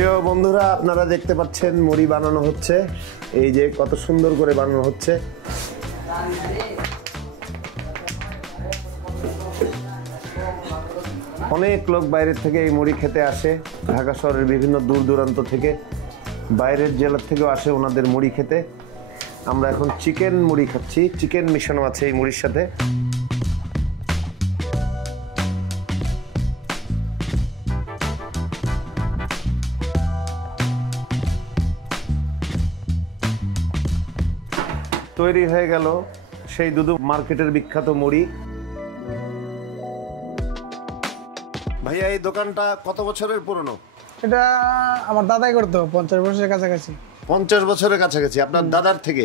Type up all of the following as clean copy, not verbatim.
প্রিয় বন্ধুরা, আপনারা দেখতে পাচ্ছেন মুড়ি বানানো হচ্ছে। এই যে কত সুন্দর করে বানানো হচ্ছে। অনেক লোক বাইরের থেকে এই মুড়ি খেতে আসে। ঢাকা শহরের বিভিন্ন দূর দূরান্ত থেকে, বাইরের জেলার থেকেও আসে ওনাদের মুড়ি খেতে। আমরা এখন চিকেন মুড়ি খাচ্ছি। চিকেন মিশানো আছে এই মুড়ির সাথে। তৈরি হয়ে গেল সেই দুদু মার্কেটের বিখ্যাত মুড়ি। ভাইয়া, এই দোকানটা কত বছরের পুরনো? এটা আমার দাদাই করতো 50 বছরের কাছাকাছি। 50 বছরের কাছাকাছি আপনার দাদার থেকে।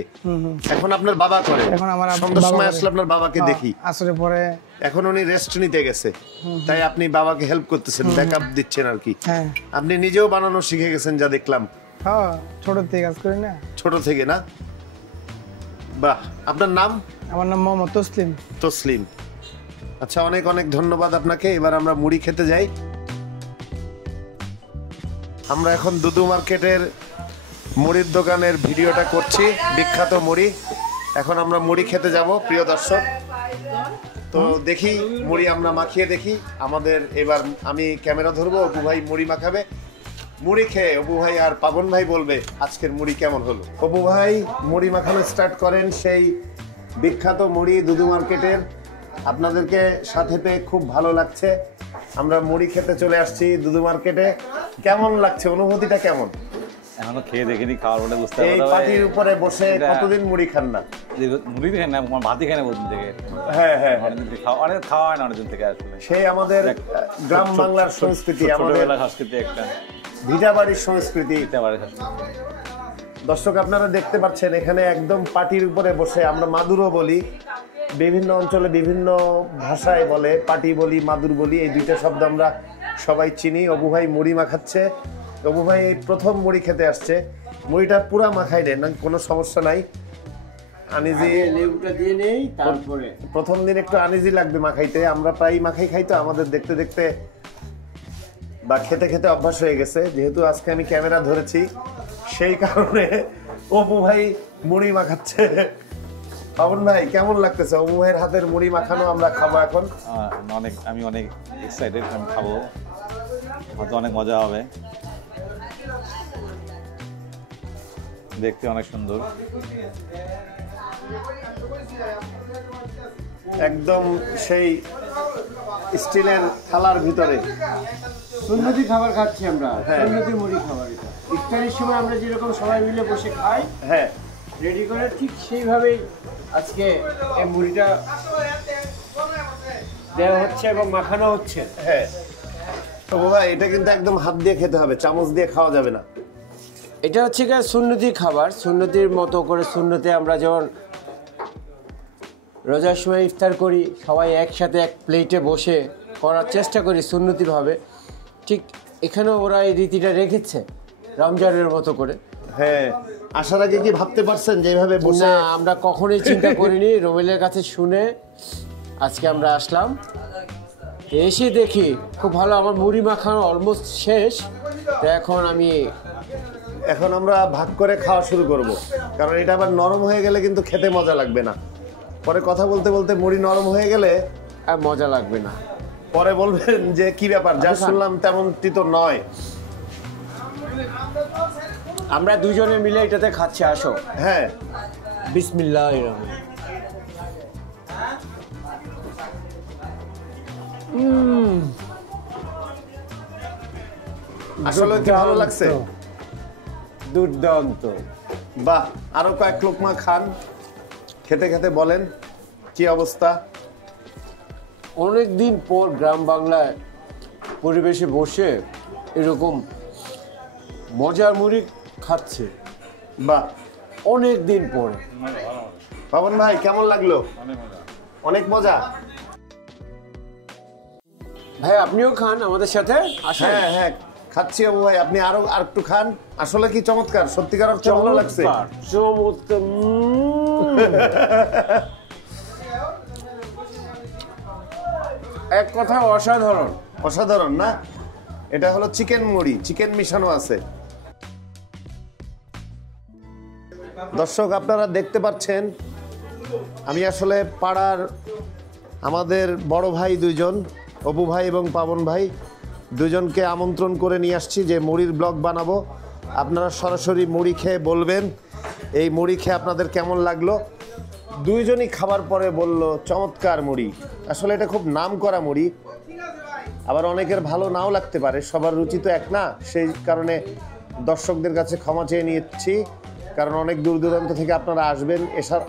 এখন আপনার বাবা করে? এখন আমার সন্ধ্যার সময় আসলে আপনার বাবাকে দেখি। আসরে পরে এখন উনি রেস্ট নিতে গেছে, তাই আপনি বাবাকে হেল্প করতেছেন, ব্যাকআপ দিচ্ছেন আর কি। হ্যাঁ, আপনি নিজেও বানানো শিখে গেছেন যা দেখলাম। হ্যাঁ, ছোট থেকে কাজ করি না। ছোট থেকে না? বাহ। আপনার নাম? আমার নাম মোহাম্মদ তসলিম। তসলিম, আচ্ছা, অনেক অনেক ধন্যবাদ আপনাকে। এবার আমরা মুড়ি খেতে যাই। আমরা এখন দুদু মার্কেটের মুড়ির দোকানের ভিডিওটা করছি, বিখ্যাত মুড়ি। এখন আমরা মুড়ি খেতে যাব প্রিয় দর্শক। তো দেখি মুড়ি আমরা মাখিয়ে দেখি। আমাদের এবার আমি ক্যামেরা ধরবো, অপু ভাই মুড়ি মাখাবে। মুড়ি খেয়ে অপু ভাই আর পাবন ভাই বলবে আজকের মুড়ি কেমন হলো। অপু ভাই মুড়ি মাখানো স্টার্ট করেন, সেই বিখ্যাত মুড়ি দুদু মার্কেটের। আপনাদেরকে সাথে পেয়ে খুব ভালো লাগছে। আমরা মুড়ি খেতে চলে আসছি দুদু মার্কেটে। কেমন লাগছে, অনুভূতিটা কেমন? এখনো খেয়ে দেখিনি, খাওয়ার পরে বুঝতে পারবো। এই পাটির উপরে বসে কতদিন মুড়ি খান না? মুড়ি খাই না, ভাতই খাই না বহুদিন থেকে। হ্যাঁ হ্যাঁ, অনেক খাওয়া হয় না অনেকদিন থেকে আসলে। সেই আমাদের গ্রাম বাংলার সংস্কৃতি, আমাদের সংস্কৃতি, একটা ভিটা বাড়ির সংস্কৃতি। সংস্কৃতি। দর্শক, আপনারা দেখতে পাচ্ছেন এখানে একদম পাটির উপরে বসে, আমরা মাদুরও বলি, বিভিন্ন অঞ্চলে বিভিন্ন ভাষায় বলে, পাটি বলি, মাদুর বলি, এই দুইটা শব্দ আমরা সবাই চিনি। অবু ভাই মুড়ি মাখাচ্ছে। অবু ভাই এই প্রথম মুড়ি খেতে আসছে। মুড়িটা পুরা মাখাই দেন, কোনো সমস্যা নাই। আনিজি লেবুটা দিয়ে নেই, তারপরে প্রথম দিন একটু আনিজি লাগবে মাখাইতে। আমরা প্রায় মাখাই খাই, তো আমাদের দেখতে দেখতে বা খেতে খেতে অভ্যাস হয়ে গেছে। যেহেতু আজকে আমি ক্যামেরা ধরেছি, সেই কারণে অপু ভাই মুড়ি মাখাচ্ছে। পাবন ভাই, কেমন লাগতেছে অপু ভাইয়ের হাতের মুড়ি মাখানো? আমরা খাবো এখন। আমি অনেক এক্সাইটেড, আমি খাবো, হয়তো অনেক মজা হবে। দেখতে অনেক সুন্দর, একদম সেই স্টিলের থালার ভিতরে সুন্নতি খাবার খাচ্ছি আমরা। সুন্নতি মুড়ি খাবার, এটা ইফতারির সময় আমরা যেরকম সবাই মিলে বসে খাই, হ্যাঁ, রেডি করে ঠিক সেইভাবেই আজকে এই মুড়িটা দেওয়া হচ্ছে এবং মাখানো হচ্ছে। হ্যাঁ। তো বাবা, এটা কিন্তু একদম হাত দিয়ে খেতে হবে, চামচ দিয়ে খাওয়া যাবে না। এটা হচ্ছে সুন্নতি খাবার। সুন্নতির মতো করে, সুন্নতে আমরা যেমন রোজার সময় ইফতার করি, সবাই একসাথে এক প্লেটে বসে করার চেষ্টা করি সুন্নতিভাবে, ঠিক এখানেও ওরা এই রীতিটা রেখেছে রমজানের মতো করে। হ্যাঁ, আসার আগে কি ভাবতে পারছেন যে এইভাবে বসে? না, আমরা কখনোই চিন্তা করিনি। রোবেলের কাছে শুনে আজকে আমরা আসলাম, এসে দেখি খুব ভালো। আমার মুড়ি মাখানো অলমোস্ট শেষ। তো এখন আমরা ভাগ করে খাওয়া শুরু করব, কারণ এটা আবার নরম হয়ে গেলে কিন্তু খেতে মজা লাগবে না। পরে কথা বলতে বলতে মুড়ি নরম হয়ে গেলে আর মজা লাগবে না। পরে বলবেন যে কি ব্যাপার, যা শুনলাম তেমনটি তো নয়। আমরা দুজনে মিলে এটাতে খাচ্ছি, আসো। হ্যাঁ, বিসমিল্লাহ। আসলে কি ভালো লাগছে? দুর্দান্ত। বাহ, আরো কয়েক লোকমা খান, খেতে খেতে বলেন কি অবস্থা। অনেকদিন পর গ্রাম বাংলায় পরিবেশে বসে এরকম মজার মুড়ি খাচ্ছে। বাহ, অনেক দিন পরে। পাবন ভাই, কেমন লাগলো? অনেক মজা। ভাই, আপনিও খান আমাদের সাথে। হ্যাঁ হ্যাঁ, খাচ্ছি আবু ভাই, আপনি আরো একটু খান। আসলে কি চমৎকার, সত্যিকার অর্থে ভালো লাগছে। চমৎকার। এক কথা অসাধারণ। অসাধারণ না? এটা হলো চিকেন মুড়ি, চিকেন মিশানো আছে। দর্শক আপনারা দেখতে পাচ্ছেন আমি আসলে পাড়ার আমাদের বড় ভাই দুইজন, অপু ভাই এবং পাবন ভাই দুজনকে আমন্ত্রণ করে নিয়ে আসছি যে মুড়ির ব্লগ বানাবো। আপনারা সরাসরি মুড়ি খেয়ে বলবেন এই মুড়ি খেয়ে আপনাদের কেমন লাগলো। দুইজনই খাবার পরে বলল চমৎকার মুড়ি। আসলে এটা খুব নাম করা মুড়ি, আবার অনেকের ভালো নাও লাগতে পারে, সবার রুচি তো এক না। সেই কারণে দর্শকদের কাছে ক্ষমা চেয়ে নিচ্ছি, কারণ অনেক দূর দূরান্ত থেকে আপনারা আসবেন।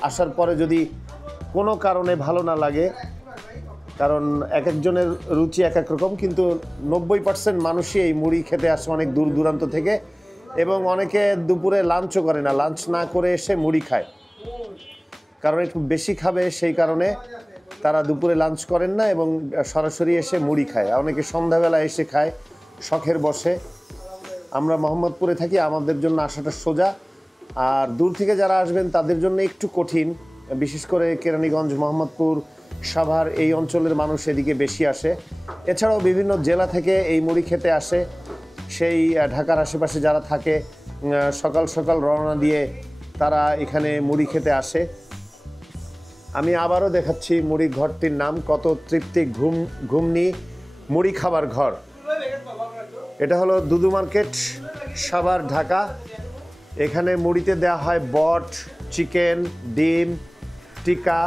আসার পরে যদি কোনো কারণে ভালো না লাগে, কারণ এক একজনের রুচি এক এক রকম, কিন্তু 90% মানুষই এই মুড়ি খেতে আসে অনেক দূর দূরান্ত থেকে, এবং অনেকে দুপুরে লাঞ্চও করে না, লাঞ্চ না করে এসে মুড়ি খায়, কারণ একটু বেশি খাবে সেই কারণে তারা দুপুরে লাঞ্চ করেন না এবং সরাসরি এসে মুড়ি খায়। অনেকে সন্ধ্যাবেলা এসে খায় শখের বসে। আমরা মোহাম্মদপুরে থাকি, আমাদের জন্য আসাটা সোজা, আর দূর থেকে যারা আসবেন তাদের জন্য একটু কঠিন, বিশেষ করে কেরানীগঞ্জ, মোহাম্মদপুর, সাভার এই অঞ্চলের মানুষ এদিকে বেশি আসে। এছাড়াও বিভিন্ন জেলা থেকে এই মুড়ি খেতে আসে, সেই ঢাকার আশেপাশে যারা থাকে সকাল সকাল রওনা দিয়ে তারা এখানে মুড়ি খেতে আসে। আমি আবারও দেখাচ্ছি মুড়ি ঘরটির নাম, কত তৃপ্তি ঘুমনি মুড়ি খাবার ঘর। এটা হলো দুদু মার্কেট, সাভার, ঢাকা। এখানে মুড়িতে দেওয়া হয় বট, চিকেন, ডিম, টিকা,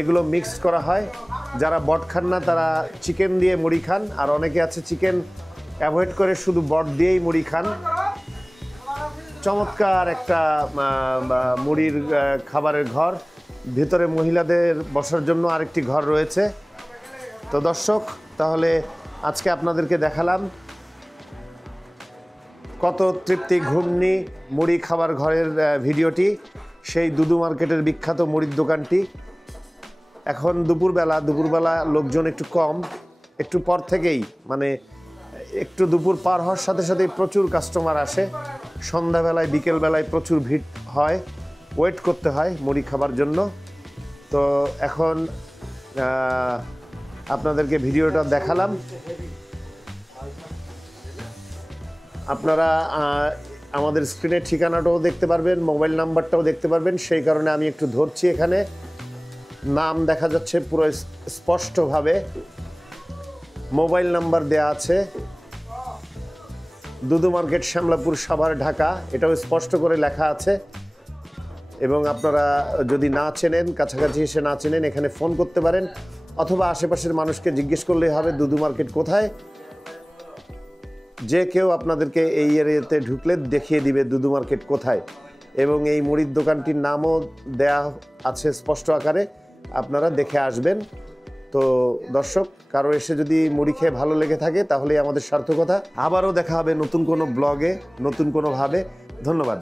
এগুলো মিক্সড করা হয়। যারা বট খান না তারা চিকেন দিয়ে মুড়ি খান, আর অনেকে আছে চিকেন অ্যাভয়েড করে শুধু বট দিয়েই মুড়ি খান। চমৎকার একটা মুড়ির খাবারের ঘর। ভিতরে মহিলাদের বসার জন্য আরেকটি ঘর রয়েছে। তো দর্শক, তাহলে আজকে আপনাদেরকে দেখালাম কত তৃপ্তি ঘুমনি মুড়ি খাবার ঘরের ভিডিওটি, সেই দুদু মার্কেটের বিখ্যাত মুড়ির দোকানটি। এখন দুপুরবেলা লোকজন একটু কম, একটু পর থেকেই মানে একটু দুপুর পার হওয়ার সাথে সাথেই প্রচুর কাস্টমার আসে। সন্ধ্যাবেলায় বিকেলবেলায় প্রচুর ভিড় হয়, ওয়েট করতে হয় মুড়ি খাবার জন্য। তো এখন আপনাদেরকে ভিডিওটা দেখালাম। আপনারা আমাদের স্ক্রিনের ঠিকানাটাও দেখতে পারবেন, মোবাইল নাম্বারটাও দেখতে পারবেন। সেই কারণে আমি একটু ধরছি, এখানে নাম দেখা যাচ্ছে পুরো স্পষ্টভাবে, মোবাইল নাম্বার দেয়া আছে। দুদু মার্কেট, শ্যামলাপুর, সাভার, ঢাকা, এটাও স্পষ্ট করে লেখা আছে। এবং আপনারা যদি না চেনেন, কাছাকাছি এসে না চেনেন, এখানে ফোন করতে পারেন, অথবা আশেপাশের মানুষকে জিজ্ঞেস করলেই হবে দুদু মার্কেট কোথায়। যে কেউ আপনাদেরকে এই এরিয়াতে ঢুকলে দেখিয়ে দিবে দুদু মার্কেট কোথায়। এবং এই মুড়ির দোকানটির নামও দেয়া আছে স্পষ্ট আকারে, আপনারা দেখে আসবেন। তো দর্শক, কারো এসে যদি মুড়ি খেয়ে ভালো লেগে থাকে তাহলেই আমাদের সার্থকতা। আবারও দেখা হবে নতুন কোনো ব্লগে, নতুন কোনোভাবে। ধন্যবাদ।